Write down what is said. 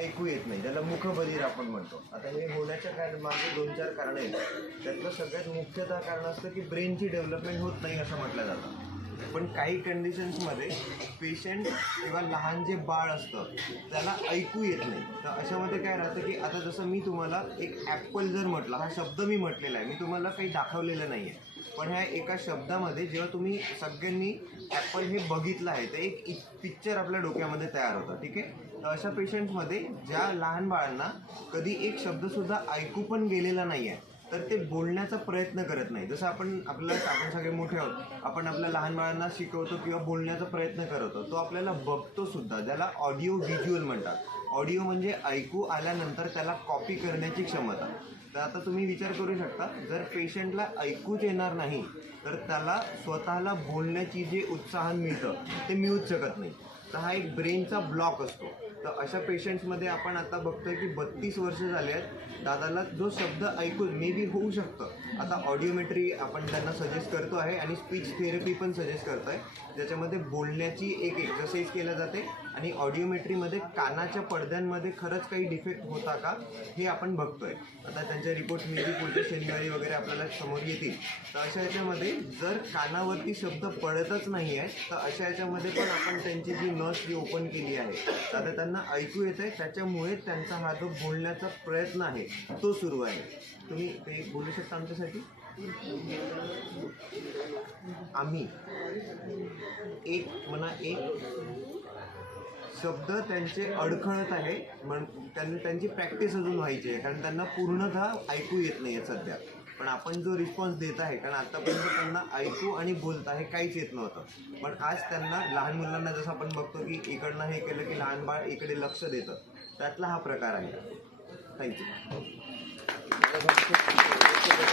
ऐकू येत नाही, त्याला मुखबधीर आपण म्हणतो. आता हे होण्याच्या मागे 2-4 कारणं आहेत. त्यातलं सगळ्यात मुख्यतः कारण असतं की ब्रेनची डेव्हलपमेंट होत नाही असं म्हटलं जातं. पण काही कंडिशन्समध्ये पेशंट किंवा लहान जे बाळ असतं त्याला ऐकू येत नाही. तर अशामध्ये काय राहतं की आता जसं मी तुम्हाला एक ॲपल जर म्हटलं, हा शब्द मी म्हटलेला आहे, मी तुम्हाला काही दाखवलेलं नाही आहे, पण ह्या एका शब्दामध्ये जेव्हा तुम्ही सगळ्यांनी ॲपल हे बघितलं आहे तर एक पिक्चर आपल्या डोक्यामध्ये तयार होतं. ठीक आहे. तर अशा पेशंट्समध्ये ज्या लहान बाळांना कधी एक शब्दसुद्धा ऐकू पण गेलेला नाही आहे तर ते बोलण्याचा प्रयत्न करत नाही. जसं आपण सगळे मोठे आहोत, आपण आपल्या लहान बाळांना शिकवतो किंवा बोलण्याचा प्रयत्न करतो, तो आपल्याला बघतो सुद्धा, ज्याला ऑडिओ व्हिज्युअल म्हणतात. ऑडिओ म्हणजे ऐकू आल्यानंतर त्याला कॉपी करण्याची क्षमता. तर आता तुम्ही विचार करू शकता, जर पेशंटला ऐकूच येणार नाही तर त्याला स्वतःला बोलण्याची जे उत्साहन मिळतं ते मिळूच शकत नाही. तर हा एक ब्रेनचा ब्लॉक असतो. तर अशा पेशंट्समध्ये आपण आता बघतोय की 32 वर्ष झाले आहेत, दादाला जो शब्द ऐकून मे बी होऊ शकतं. आता ऑडिओमेट्री आपण त्यांना सजेस्ट करतो आहे आणि स्पीच थेरपी पण सजेस्ट करतो आहे, ज्याच्यामध्ये बोलण्याची एक एक्सरसाइज केल्या जाते आणि ऑडिओमेट्रीमध्ये कानाच्या पडद्यांमध्ये खरंच काही डिफेक्ट होता का हे आपण बघतोय. आता त्यांचे रिपोर्ट मे बी पुढच्या शनिवारी वगैरे आपल्याला समोर येतील. तर अशा याच्यामध्ये जर कानावरती शब्द पडतच नाही आहे तर अशा याच्यामध्ये पण आपण त्यांची जी नस जी ओपन केली आहे आता त्यांना ऐकू येत आहे, त्याच्यामुळे त्यांचा हा जो बोलण्याचा प्रयत्न आहे तो सुरू आहे. तुम्ही ते बोलू शकता आमच्यासाठी? आम्ही एक शब्द त्यांचे अडखळत आहे, त्यांची प्रॅक्टिस अजून व्हायची आहे, कारण त्यांना पूर्णतः ऐकू येत नाही आहे सध्या. पण आपण जो रिस्पॉन्स देत आहे, कारण आत्तापर्यंत त्यांना ऐकू आणि बोलता हे काहीच येत नव्हतं, पण आज त्यांना लहान मुलांना जसं आपण बघतो की इकडनं हे केलं की लहान बाळ इकडे लक्ष देतं, त्यातला हा प्रकार आहे. थँक्यू.